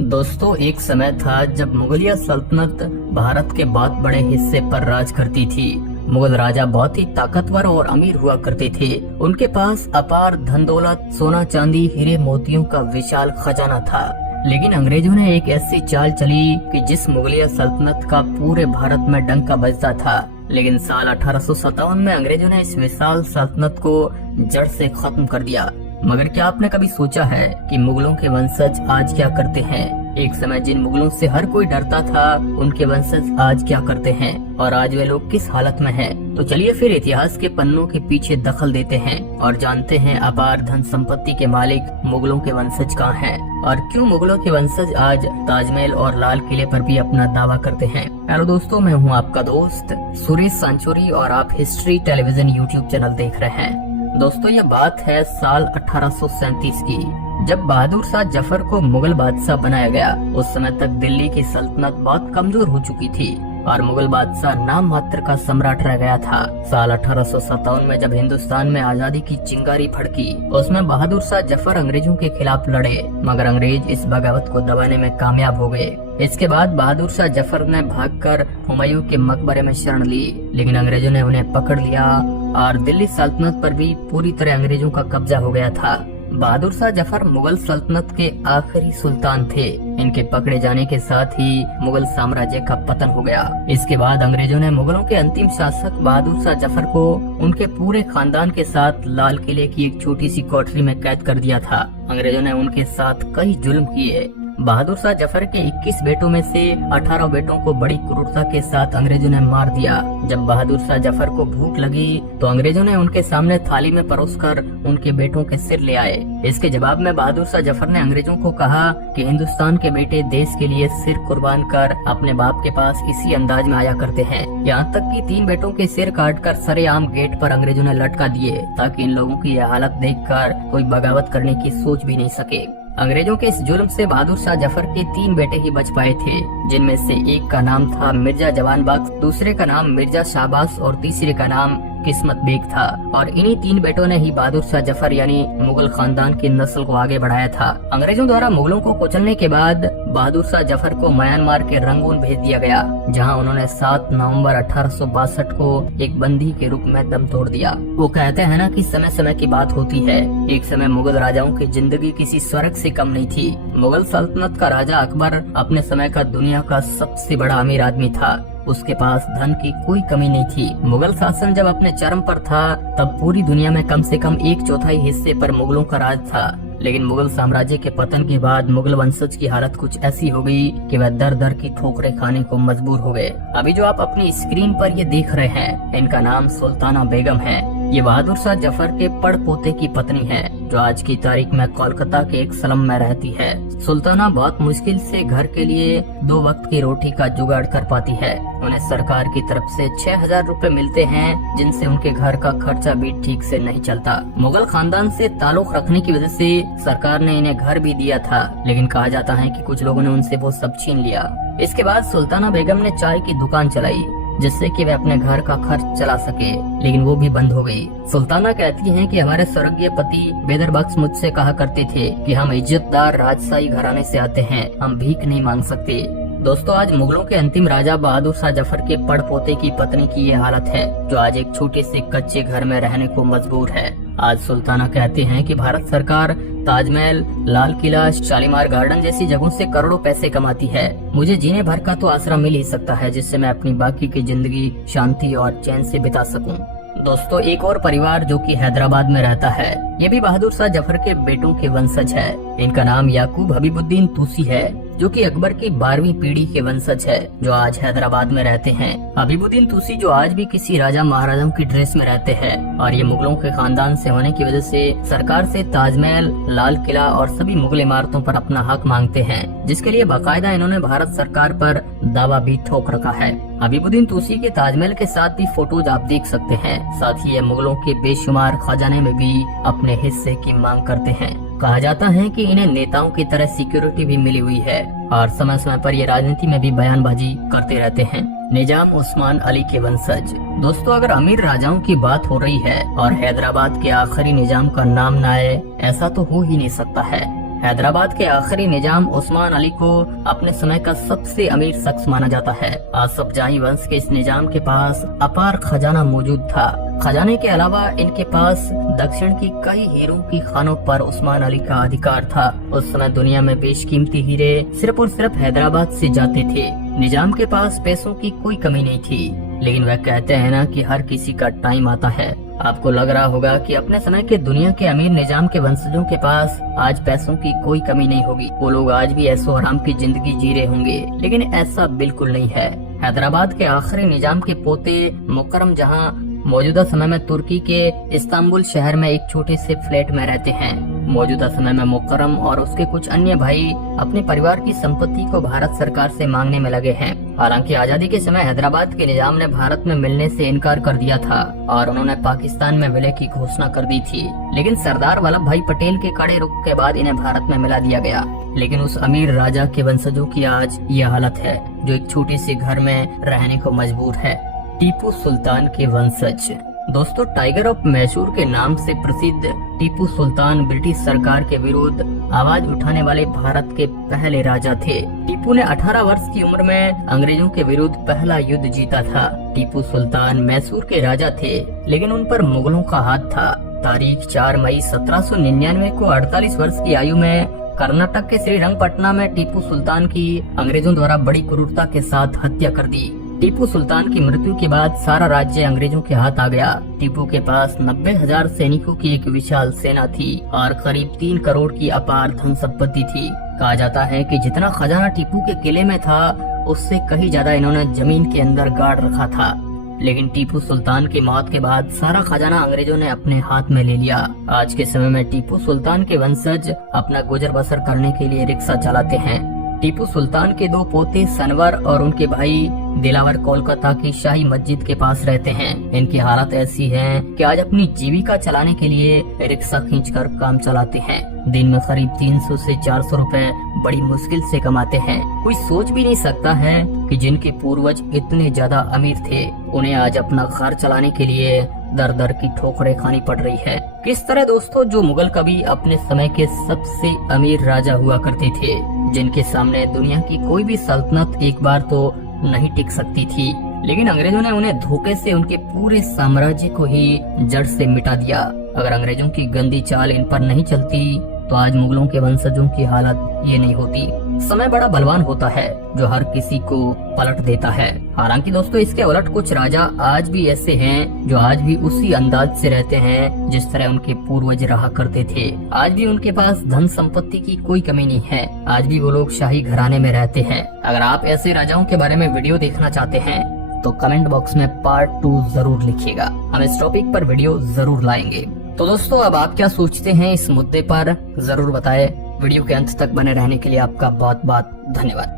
दोस्तों, एक समय था जब मुगलिया सल्तनत भारत के बहुत बड़े हिस्से पर राज करती थी। मुगल राजा बहुत ही ताकतवर और अमीर हुआ करते थे। उनके पास अपार धन दौलत, सोना चांदी, हीरे मोतियों का विशाल खजाना था। लेकिन अंग्रेजों ने एक ऐसी चाल चली कि जिस मुगलिया सल्तनत का पूरे भारत में डंका बजता था। लेकिन साल 1857 में अंग्रेजों ने इस विशाल सल्तनत को जड़ से खत्म कर दिया। मगर क्या आपने कभी सोचा है कि मुगलों के वंशज आज क्या करते हैं? एक समय जिन मुगलों से हर कोई डरता था, उनके वंशज आज क्या करते हैं और आज वे लोग किस हालत में हैं? तो चलिए फिर इतिहास के पन्नों के पीछे दखल देते हैं और जानते हैं अपार धन संपत्ति के मालिक मुगलों के वंशज कहाँ हैं और क्यों मुगलों के वंशज आज ताजमहल और लाल किले पर भी अपना दावा करते हैं। हेलो दोस्तों, मैं हूँ आपका दोस्त सुरेश सांचोरी और आप हिस्ट्री टेलीविजन यूट्यूब चैनल देख रहे हैं। दोस्तों, ये बात है साल 1837 की, जब बहादुर शाह जफर को मुगल बादशाह बनाया गया। उस समय तक दिल्ली की सल्तनत बहुत कमजोर हो चुकी थी और मुगल बादशाह नाम मात्र का सम्राट रह गया था। साल 1857 में जब हिंदुस्तान में आजादी की चिंगारी फड़की, उसमें बहादुर शाह जफर अंग्रेजों के खिलाफ लड़े, मगर अंग्रेज इस बगावत को दबाने में कामयाब हो गए। इसके बाद बहादुर शाह जफर ने भागकर हुमायूं के मकबरे में शरण ली, लेकिन अंग्रेजों ने उन्हें पकड़ लिया और दिल्ली सल्तनत पर भी पूरी तरह अंग्रेजों का कब्जा हो गया था। बहादुर शाह जफर मुगल सल्तनत के आखिरी सुल्तान थे। इनके पकड़े जाने के साथ ही मुगल साम्राज्य का पतन हो गया। इसके बाद अंग्रेजों ने मुगलों के अंतिम शासक बहादुर शाह जफर को उनके पूरे खानदान के साथ लाल किले की एक छोटी सी कोठरी में कैद कर दिया था। अंग्रेजों ने उनके साथ कई जुल्म किए। बहादुर शाह जफर के 21 बेटों में से 18 बेटों को बड़ी क्रूरता के साथ अंग्रेजों ने मार दिया। जब बहादुर शाह जफर को भूख लगी तो अंग्रेजों ने उनके सामने थाली में परोसकर उनके बेटों के सिर ले आए। इसके जवाब में बहादुर शाह जफर ने अंग्रेजों को कहा कि हिंदुस्तान के बेटे देश के लिए सिर कुर्बान कर अपने बाप के पास इसी अंदाज में आया करते हैं। यहाँ तक कि 3 बेटों के सिर काटकर सरेआम गेट पर अंग्रेजों ने लटका दिए, ताकि इन लोगों की यह हालत देखकर कोई बगावत करने की सोच भी नहीं सके। अंग्रेजों के इस जुल्म से बहादुर शाह जफर के 3 बेटे ही बच पाए थे, जिनमें से एक का नाम था मिर्जा जवान बख्श, दूसरे का नाम मिर्जा शाहबाज और तीसरे का नाम किस्मत बेग था। और इन्हीं 3 बेटों ने ही बहादुर शाह जफर यानी मुगल खानदान की नस्ल को आगे बढ़ाया था। अंग्रेजों द्वारा मुगलों को कुचलने के बाद बहादुर शाह जफर को म्यांमार के रंगून भेज दिया गया, जहां उन्होंने 7 नवंबर 1862 को एक बंदी के रूप में दम तोड़ दिया। वो कहते हैं ना कि समय समय की बात होती है। एक समय मुगल राजाओं की जिंदगी किसी स्वर्ग से कम नहीं थी। मुगल सल्तनत का राजा अकबर अपने समय का दुनिया का सबसे बड़ा अमीर आदमी था। उसके पास धन की कोई कमी नहीं थी। मुगल शासन जब अपने चरम पर था, तब पूरी दुनिया में कम से कम 1/4 हिस्से पर मुगलों का राज था। लेकिन मुगल साम्राज्य के पतन के बाद मुगल वंशज की हालत कुछ ऐसी हो गई कि वह दर दर की ठोकरें खाने को मजबूर हो गए। अभी जो आप अपनी स्क्रीन पर ये देख रहे हैं, इनका नाम सुल्ताना बेगम है। ये बहादुर शाह जफर के पड़ पोते की पत्नी है, जो आज की तारीख में कोलकाता के एक स्लम में रहती है। सुल्ताना बहुत मुश्किल से घर के लिए 2 वक्त की रोटी का जुगाड़ कर पाती है। उन्हें सरकार की तरफ से 6000 रुपए मिलते हैं, जिनसे उनके घर का खर्चा भी ठीक से नहीं चलता। मुगल खानदान से ताल्लुक रखने की वजह से सरकार ने इन्हें घर भी दिया था, लेकिन कहा जाता है कि कुछ लोगों ने उनसे वो सब छीन लिया। इसके बाद सुल्ताना बेगम ने चाय की दुकान चलाई, जिससे कि वे अपने घर का खर्च चला सके, लेकिन वो भी बंद हो गई। सुल्ताना कहती हैं कि हमारे स्वर्गीय पति बेदर बख्श मुझसे कहा करते थे कि हम इज्जतदार राजशाही घराने से आते हैं, हम भीख नहीं मांग सकते। दोस्तों, आज मुगलों के अंतिम राजा बहादुर शाह जफर के पड़ पोते की पत्नी की ये हालत है, जो आज एक छोटे से कच्चे घर में रहने को मजबूर है। आज सुल्ताना कहते हैं कि भारत सरकार ताजमहल, लाल किला, शालीमार गार्डन जैसी जगहों से करोड़ों पैसे कमाती है। मुझे जीने भर का तो आसरा मिल ही सकता है, जिससे मैं अपनी बाकी की जिंदगी शांति और चैन से बिता सकूं। दोस्तों, एक और परिवार जो कि हैदराबाद में रहता है, ये भी बहादुर शाह जफर के बेटों के वंशज है। इनका नाम याकूब हबीबुद्दीन तूसी है, जो कि अकबर की 12वीं पीढ़ी के वंशज है, जो आज हैदराबाद में रहते हैं। हबीबुद्दीन तूसी जो आज भी किसी राजा महाराजाओं की ड्रेस में रहते हैं, और ये मुगलों के खानदान से होने की वजह से सरकार से ताजमहल, लाल किला और सभी मुगल इमारतों पर अपना हक मांगते हैं, जिसके लिए बाकायदा इन्होंने भारत सरकार पर दावा भी ठोक रखा है। हबीबुद्दीन तूसी के ताजमहल के साथ भी फोटोज आप देख सकते हैं। साथ ही ये मुगलों के बेशुमार खजाने में भी अपने हिस्से की मांग करते हैं। कहा जाता है कि इन्हें नेताओं की तरह सिक्योरिटी भी मिली हुई है और समय समय पर ये राजनीति में भी बयानबाजी करते रहते हैं। निजाम उस्मान अली के वंशज। दोस्तों, अगर अमीर राजाओं की बात हो रही है और हैदराबाद के आखिरी निजाम का नाम न आए, ऐसा तो हो ही नहीं सकता है। हैदराबाद के आखिरी निजाम उस्मान अली को अपने समय का सबसे अमीर शख्स माना जाता है। आसफजाही वंश के इस निजाम के पास अपार खजाना मौजूद था। खजाने के अलावा इनके पास दक्षिण की कई हीरों की खानों पर उस्मान अली का अधिकार था। उस समय दुनिया में बेशकीमती हीरे सिर्फ और सिर्फ हैदराबाद से जाते थे। निजाम के पास पैसों की कोई कमी नहीं थी, लेकिन वह कहते हैं ना कि हर किसी का टाइम आता है। आपको लग रहा होगा कि अपने समय के दुनिया के अमीर निजाम के वंशजों के पास आज पैसों की कोई कमी नहीं होगी, वो लोग आज भी ऐशो आराम की जिंदगी जी रहे होंगे, लेकिन ऐसा बिल्कुल नहीं है। हैदराबाद के आखिरी निजाम के पोते मुकर्रम जहां मौजूदा समय में तुर्की के इस्तांबुल शहर में एक छोटे से फ्लैट में रहते हैं। मौजूदा समय में मुकर्रम और उसके कुछ अन्य भाई अपने परिवार की संपत्ति को भारत सरकार से मांगने में लगे हैं। हालांकि आजादी के समय हैदराबाद के निजाम ने भारत में मिलने से इनकार कर दिया था और उन्होंने पाकिस्तान में विलय की घोषणा कर दी थी, लेकिन सरदार वल्लभ भाई पटेल के कड़े रुख के बाद इन्हें भारत में मिला दिया गया। लेकिन उस अमीर राजा के वंशजों की आज ये हालत है, जो एक छोटी सी घर में रहने को मजबूर है। टीपू सुल्तान के वंशज। दोस्तों, टाइगर ऑफ मैसूर के नाम से प्रसिद्ध टीपू सुल्तान ब्रिटिश सरकार के विरुद्ध आवाज उठाने वाले भारत के पहले राजा थे। टीपू ने 18 वर्ष की उम्र में अंग्रेजों के विरुद्ध पहला युद्ध जीता था। टीपू सुल्तान मैसूर के राजा थे, लेकिन उन पर मुगलों का हाथ था। तारीख 4 मई 1799 को 48 वर्ष की आयु में कर्नाटक के श्रीरंगपटना में टीपू सुल्तान की अंग्रेजों द्वारा बड़ी क्रूरता के साथ हत्या कर दी। टीपू सुल्तान की मृत्यु के बाद सारा राज्य अंग्रेजों के हाथ आ गया। टीपू के पास 90,000 सैनिकों की एक विशाल सेना थी और करीब 3 करोड़ की अपार धन संपत्ति थी। कहा जाता है कि जितना खजाना टीपू के किले में था, उससे कहीं ज्यादा इन्होंने जमीन के अंदर गाड़ रखा था। लेकिन टीपू सुल्तान की मौत के बाद सारा खजाना अंग्रेजों ने अपने हाथ में ले लिया। आज के समय में टीपू सुल्तान के वंशज अपना गुजर बसर करने के लिए रिक्शा चलाते हैं। टीपू सुल्तान के 2 पोते सनवर और उनके भाई दिलावर कोलकाता की शाही मस्जिद के पास रहते हैं। इनकी हालत ऐसी है कि आज अपनी जीविका चलाने के लिए रिक्शा खींचकर काम चलाते हैं। दिन में करीब 300 से 400 रुपए बड़ी मुश्किल से कमाते हैं। कोई सोच भी नहीं सकता है कि जिनके पूर्वज इतने ज्यादा अमीर थे, उन्हें आज अपना घर चलाने के लिए दर दर की ठोकरें खानी पड़ रही है। किस तरह दोस्तों, जो मुगल कवि अपने समय के सबसे अमीर राजा हुआ करते थे, जिनके सामने दुनिया की कोई भी सल्तनत एक बार तो नहीं टिक सकती थी, लेकिन अंग्रेजों ने उन्हें धोखे से उनके पूरे साम्राज्य को ही जड़ से मिटा दिया। अगर अंग्रेजों की गंदी चाल इन पर नहीं चलती तो आज मुगलों के वंशजों की हालत ये नहीं होती। समय बड़ा बलवान होता है जो हर किसी को पलट देता है। हालांकि दोस्तों, इसके उलट कुछ राजा आज भी ऐसे हैं जो आज भी उसी अंदाज से रहते हैं जिस तरह उनके पूर्वज रहा करते थे। आज भी उनके पास धन संपत्ति की कोई कमी नहीं है। आज भी वो लोग शाही घराने में रहते हैं। अगर आप ऐसे राजाओं के बारे में वीडियो देखना चाहते हैं तो कमेंट बॉक्स में पार्ट 2 जरूर लिखिएगा। हम इस टॉपिक पर वीडियो जरूर लाएंगे। तो दोस्तों, अब आप क्या सोचते हैं इस मुद्दे पर जरूर बताएं। वीडियो के अंत तक बने रहने के लिए आपका बहुत बहुत धन्यवाद।